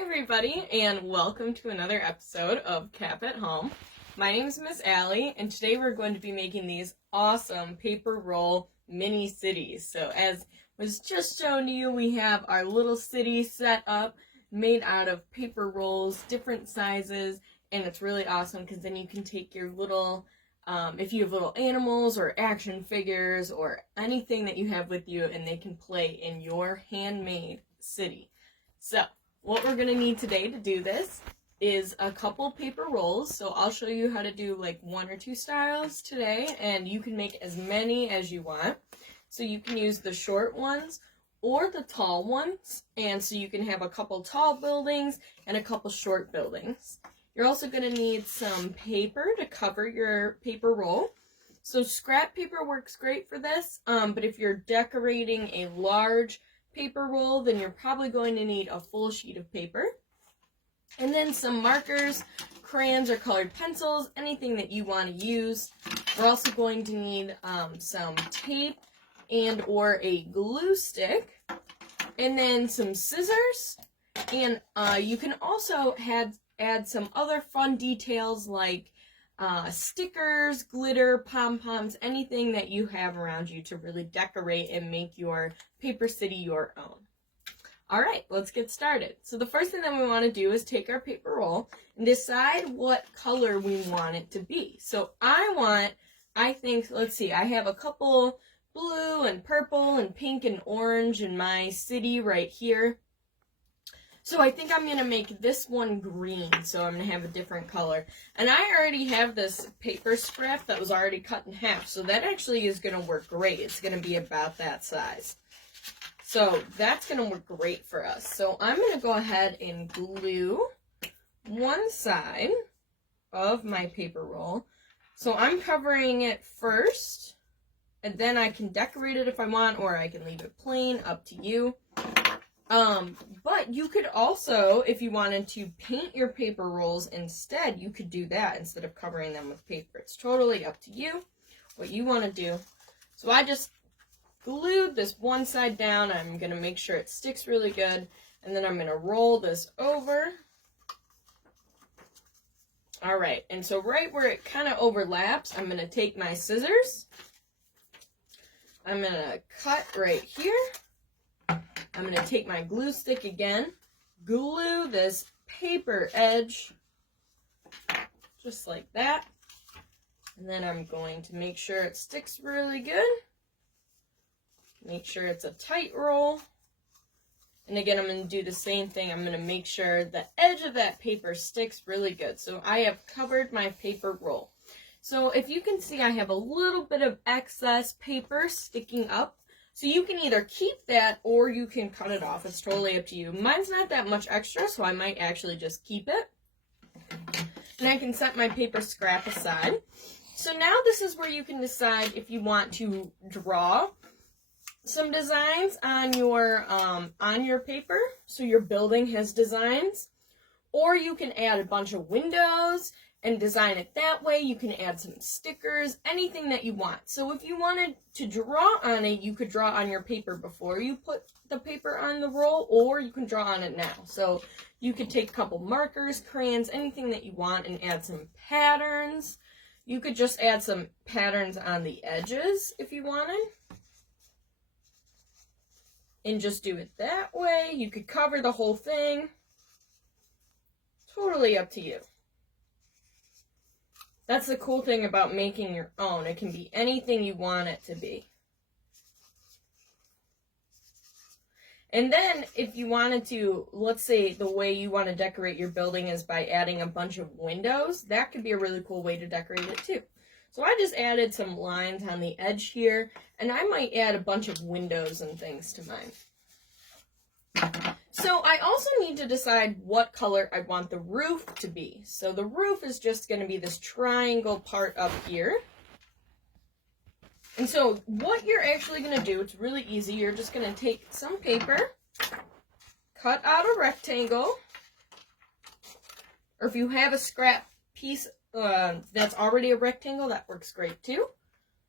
Hi everybody, and welcome to another episode of Cap at Home. My name is Miss Allie, and today we're going to be making these awesome paper roll mini cities. So as was just shown to you, we have our little city set up, made out of paper rolls, different sizes, and it's really awesome because then you can take your little, if you have little animals or action figures or anything that you have with you, and they can play in your handmade city. So what we're going to need today to do this is a couple paper rolls. So I'll show you how to do like one or two styles today, and you can make as many as you want. So you can use the short ones or the tall ones, and so you can have a couple tall buildings and a couple short buildings. You're also going to need some paper to cover your paper roll. So scrap paper works great for this, but if you're decorating a large paper roll, then you're probably going to need a full sheet of paper. And then some markers, crayons, or colored pencils, anything that you want to use. We're also going to need some tape and or a glue stick, and then some scissors, and you can also add some other fun details like stickers, glitter, pom-poms, anything that you have around you to really decorate and make your paper city your own. All right, let's get started. So the first thing that we want to do is take our paper roll and decide what color we want it to be. So I think, let's see, I have a couple blue and purple and pink and orange in my city right here. So I think I'm going to make this one green, so I'm going to have a different color. And I already have this paper scrap that was already cut in half, so that actually is going to work great. It's going to be about that size. So that's going to work great for us. So I'm going to go ahead and glue one side of my paper roll. So I'm covering it first, and then I can decorate it if I want, or I can leave it plain, up to you. But you could also, if you wanted to paint your paper rolls instead, you could do that instead of covering them with paper. It's totally up to you what you want to do. So I just glued this one side down. I'm going to make sure it sticks really good, and then I'm going to roll this over. All right, and so right where it kind of overlaps, I'm going to take my scissors. I'm going to cut right here. I'm going to take my glue stick again, glue this paper edge just like that, and then I'm going to make sure it sticks really good. Make sure it's a tight roll. And again, I'm going to do the same thing. I'm going to make sure the edge of that paper sticks really good. So I have covered my paper roll. So if you can see, I have a little bit of excess paper sticking up. So you can either keep that or you can cut it off. It's totally up to you. Mine's not that much extra, so I might actually just keep it. And I can set my paper scrap aside. So now this is where you can decide if you want to draw some designs on your paper, so your building has designs, or you can add a bunch of windows and design it that way. You can add some stickers, anything that you want. So if you wanted to draw on it, you could draw on your paper before you put the paper on the roll, or you can draw on it now. So you could take a couple markers, crayons, anything that you want, and add some patterns. You could just add some patterns on the edges if you wanted, and just do it that way. You could cover the whole thing. Totally up to you. That's the cool thing about making your own. It can be anything you want it to be. And then if you wanted to, let's say the way you want to decorate your building is by adding a bunch of windows, that could be a really cool way to decorate it too. So I just added some lines on the edge here, and I might add a bunch of windows and things to mine. So I also need to decide what color I want the roof to be. So the roof is just going to be this triangle part up here. And so what you're actually going to do, it's really easy. You're just going to take some paper, cut out a rectangle, or if you have a scrap piece that's already a rectangle, that works great too.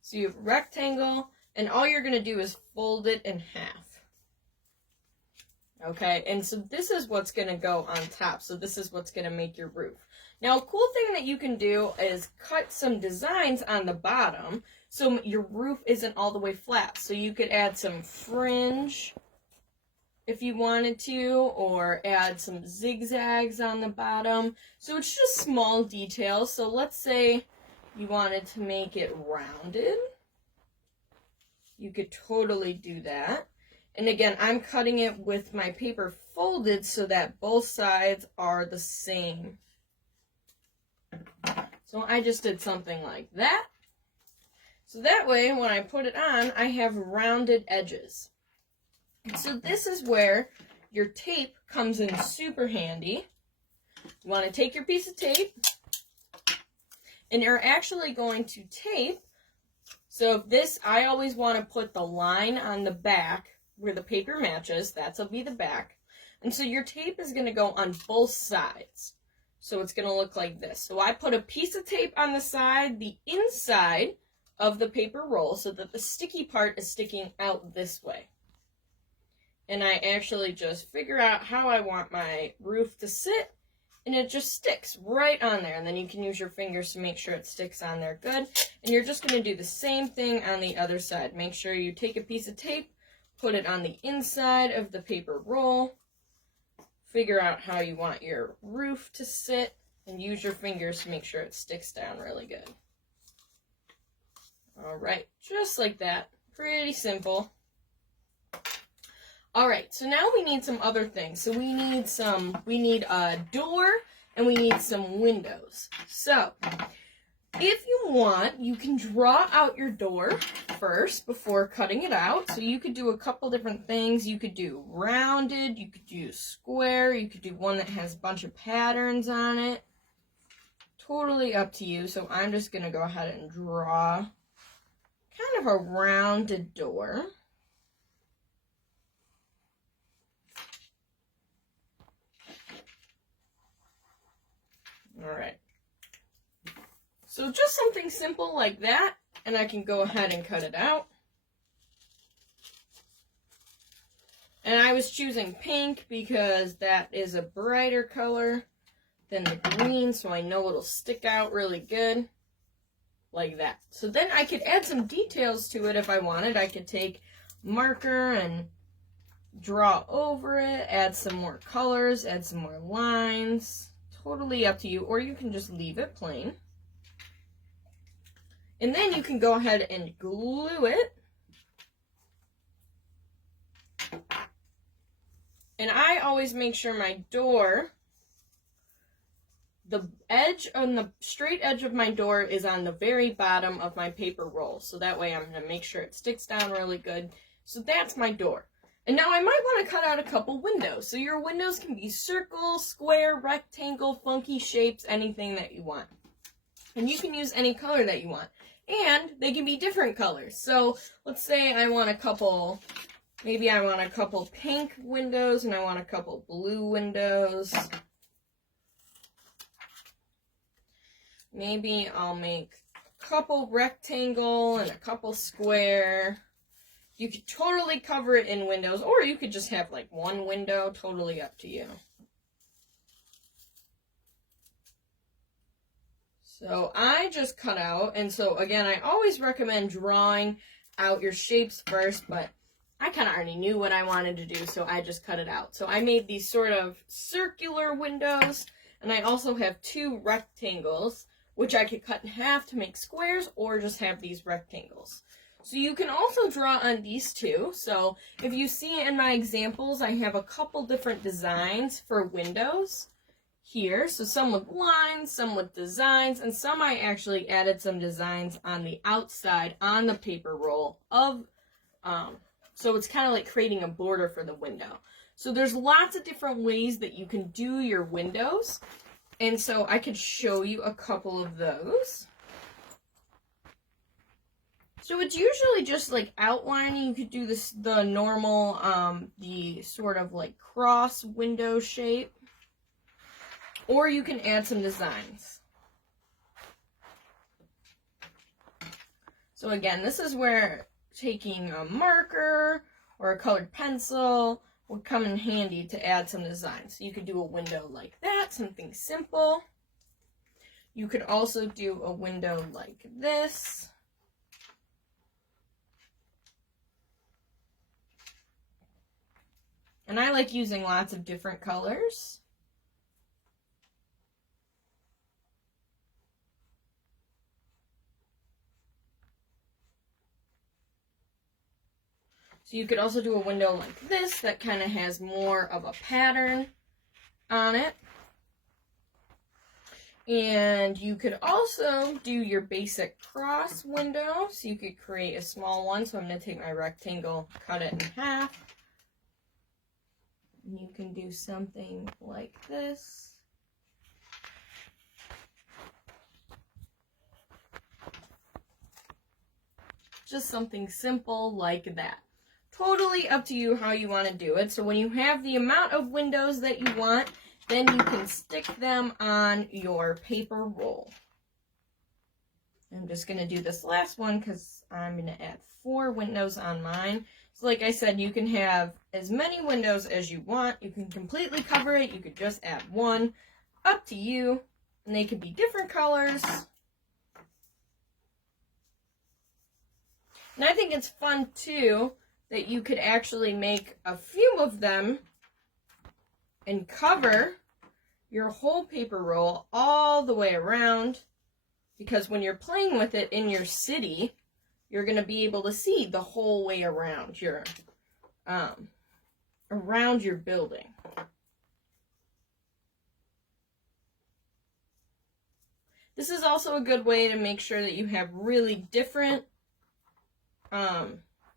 So you have a rectangle, and all you're going to do is fold it in half. Okay, and so this is what's going to go on top. So this is what's going to make your roof. Now, a cool thing that you can do is cut some designs on the bottom so your roof isn't all the way flat. So you could add some fringe if you wanted to, or add some zigzags on the bottom. So it's just small details. So let's say you wanted to make it rounded. You could totally do that. And again, I'm cutting it with my paper folded so that both sides are the same. So I just did something like that. So that way, when I put it on, I have rounded edges. So this is where your tape comes in super handy. You want to take your piece of tape, and you're actually going to tape. So if this, I always want to put the line on the back where the paper matches. That'll be the back. And so your tape is going to go on both sides. So it's going to look like this. So I put a piece of tape on the side, the inside of the paper roll, so that the sticky part is sticking out this way. And I actually just figure out how I want my roof to sit, and it just sticks right on there. And then you can use your fingers to make sure it sticks on there good. And you're just going to do the same thing on the other side. Make sure you take a piece of tape, put it on the inside of the paper roll, figure out how you want your roof to sit, and use your fingers to make sure it sticks down really good. All right, just like that. Pretty simple. All right, so now we need some other things. So we need a door, and we need some windows. So if you want, you can draw out your door first before cutting it out. So you could do a couple different things. You could do rounded, you could do square, you could do one that has a bunch of patterns on it. Totally up to you. So I'm just going to go ahead and draw kind of a rounded door. All right. So just something simple like that, and I can go ahead and cut it out. And I was choosing pink because that is a brighter color than the green, so I know it'll stick out really good, like that. So then I could add some details to it if I wanted. I could take marker and draw over it, add some more colors, add some more lines. Totally up to you, or you can just leave it plain. And then you can go ahead and glue it. And I always make sure my door, the edge on the straight edge of my door is on the very bottom of my paper roll. So that way I'm going to make sure it sticks down really good. So that's my door. And now I might want to cut out a couple windows. So your windows can be circle, square, rectangle, funky shapes, anything that you want. And you can use any color that you want. And they can be different colors. So let's say I want a couple, maybe I want a couple pink windows and I want a couple blue windows. Maybe I'll make a couple rectangle and a couple square. You could totally cover it in windows, or you could just have like one window, totally up to you. So I just cut out, and so again, I always recommend drawing out your shapes first, but I kind of already knew what I wanted to do, so I just cut it out. So I made these sort of circular windows, and I also have two rectangles, which I could cut in half to make squares, or just have these rectangles. So you can also draw on these two. So if you see in my examples, I have a couple different designs for windows here. So some with lines, some with designs, and some I actually added some designs on the outside on the paper roll of, so it's kind of like creating a border for the window. So there's lots of different ways that you can do your windows. And so I could show you a couple of those. So it's usually just like outlining. You could do this, the normal, the sort of like cross window shape. Or you can add some designs. So again, this is where taking a marker or a colored pencil, would come in handy to add some design. So you could do a window like that, something simple. You could also do a window like this. And I like using lots of different colors. So you could also do a window like this that kind of has more of a pattern on it. And you could also do your basic cross window. So you could create a small one. So I'm going to take my rectangle, cut it in half. And you can do something like this. Just something simple like that. Totally up to you how you want to do it. So when you have the amount of windows that you want, then you can stick them on your paper roll. I'm just going to do this last one because I'm going to add 4 windows on mine. So like I said, you can have as many windows as you want. You can completely cover it. You could just add 1. Up to you. And they could be different colors. And I think it's fun too that you could actually make a few of them and cover your whole paper roll all the way around, because when you're playing with it in your city, you're going to be able to see the whole way around your building. This is also a good way to make sure that you have really different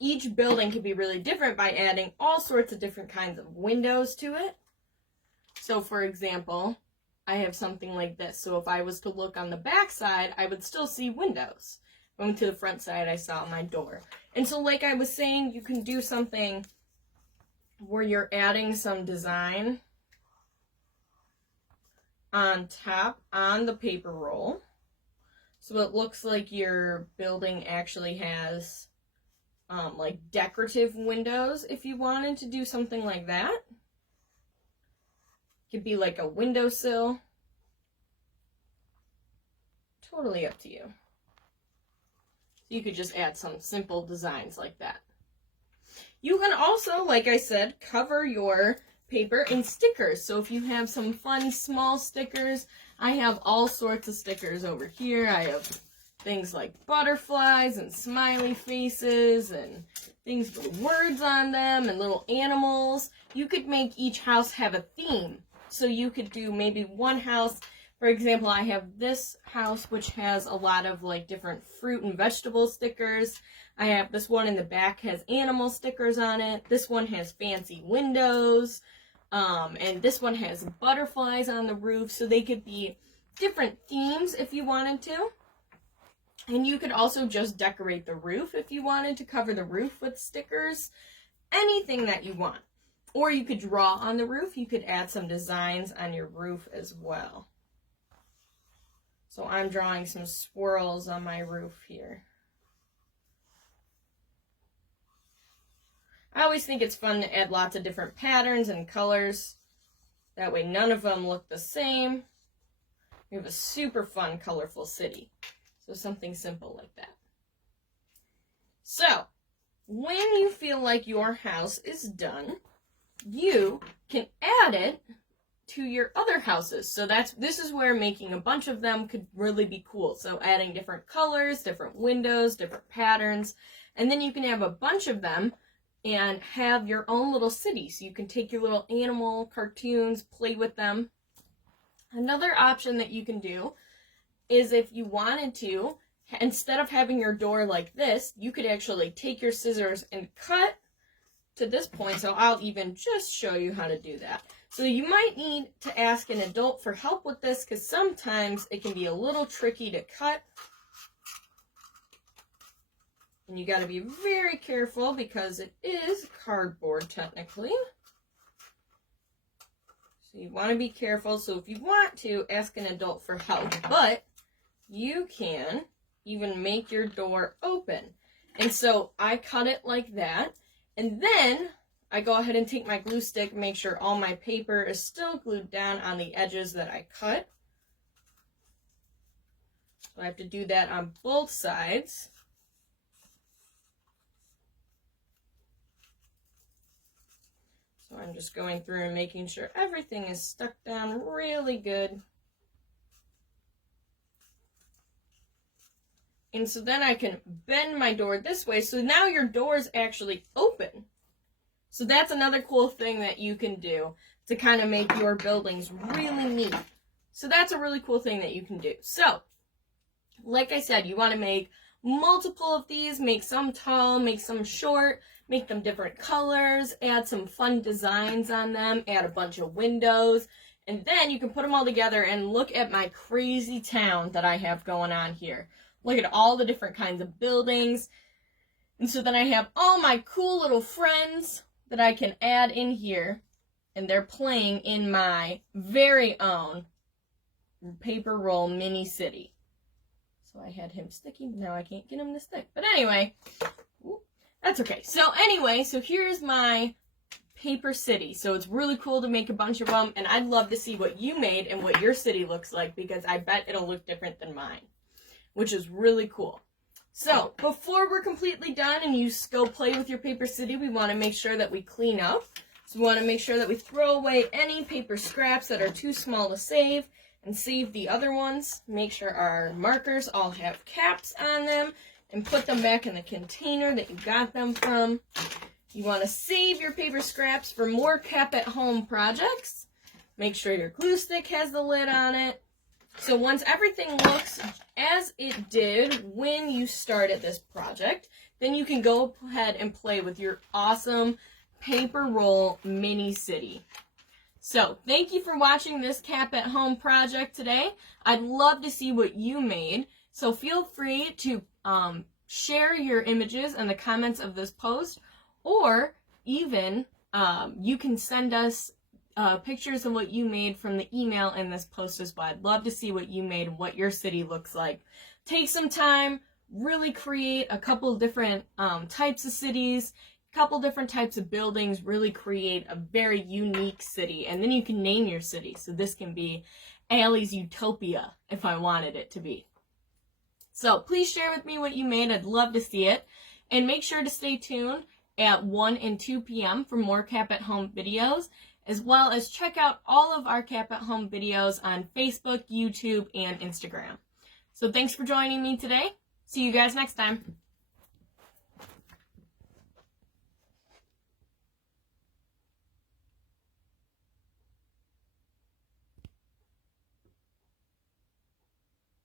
each building can be really different by adding all sorts of different kinds of windows to it. So for example, I have something like this. So if I was to look on the back side, I would still see windows. Going to the front side, I saw my door. And so like I was saying, you can do something where you're adding some design on top on the paper roll. So it looks like your building actually has like decorative windows if you wanted to do something like that. It could be like a windowsill. Totally up to you. You could just add some simple designs like that. You can also, like I said, cover your paper in stickers. So if you have some fun small stickers, I have all sorts of stickers over here. I have things like butterflies and smiley faces and things with words on them and little animals. You could make each house have a theme. So you could do maybe one house. For example, I have this house which has a lot of like different fruit and vegetable stickers. I have this one in the back has animal stickers on it. This one has fancy windows. And this one has butterflies on the roof. So they could be different themes if you wanted to. And you could also just decorate the roof if you wanted to cover the roof with stickers. Anything that you want. Or you could draw on the roof. You could add some designs on your roof as well. So I'm drawing some swirls on my roof here. I always think it's fun to add lots of different patterns and colors. That way none of them look the same. We have a super fun, colorful city. So something simple like that. So, when you feel like your house is done, you can add it to your other houses. So this is where making a bunch of them could really be cool. So adding different colors, different windows, different patterns, and then you can have a bunch of them and have your own little city. So you can take your little animal cartoons, play with them. Another option that you can do is if you wanted to, instead of having your door like this, you could actually take your scissors and cut to this point. So I'll even just show you how to do that. So you might need to ask an adult for help with this because sometimes it can be a little tricky to cut. And you got to be very careful because it is cardboard technically. So you want to be careful. So if you want to, ask an adult for help. But you can even make your door open. And so I cut it like that. And then I go ahead and take my glue stick, make sure all my paper is still glued down on the edges that I cut. So I have to do that on both sides. So I'm just going through and making sure everything is stuck down really good. And so then I can bend my door this way, so now your door is actually open. So that's another cool thing that you can do to kind of make your buildings really neat. So that's a really cool thing that you can do. So, like I said, you want to make multiple of these, make some tall, make some short, make them different colors, add some fun designs on them, add a bunch of windows, and then you can put them all together and look at my crazy town that I have going on here. Look at all the different kinds of buildings. And so then I have all my cool little friends that I can add in here, and they're playing in my very own paper roll mini city. So I had him sticky, but now I can't get him to stick. But anyway, that's okay. So anyway, so here's my paper city. So it's really cool to make a bunch of them, and I'd love to see what you made and what your city looks like, because I bet it'll look different than mine, which is really cool. So before we're completely done and you go play with your paper city, we want to make sure that we clean up. So we want to make sure that we throw away any paper scraps that are too small to save, and save the other ones. Make sure our markers all have caps on them, and put them back in the container that you got them from. You want to save your paper scraps for more Cap at Home projects. Make sure your glue stick has the lid on it. So once everything looks as it did when you started this project, then you can go ahead and play with your awesome paper roll mini city. So thank you for watching this Cap at Home project today. I'd love to see what you made. So feel free to share your images in the comments of this post, or even you can send us pictures of what you made from the email in this post as well. I'd love to see what you made and what your city looks like. Take some time, really create a couple of different types of cities, a couple different types of buildings, really create a very unique city. And then you can name your city. So this can be Allie's Utopia if I wanted it to be. So please share with me what you made. I'd love to see it. And make sure to stay tuned at 1 and 2 p.m. for more Cap at Home videos, as well as check out all of our Cap at Home videos on Facebook, YouTube, and Instagram. So thanks for joining me today. See you guys next time.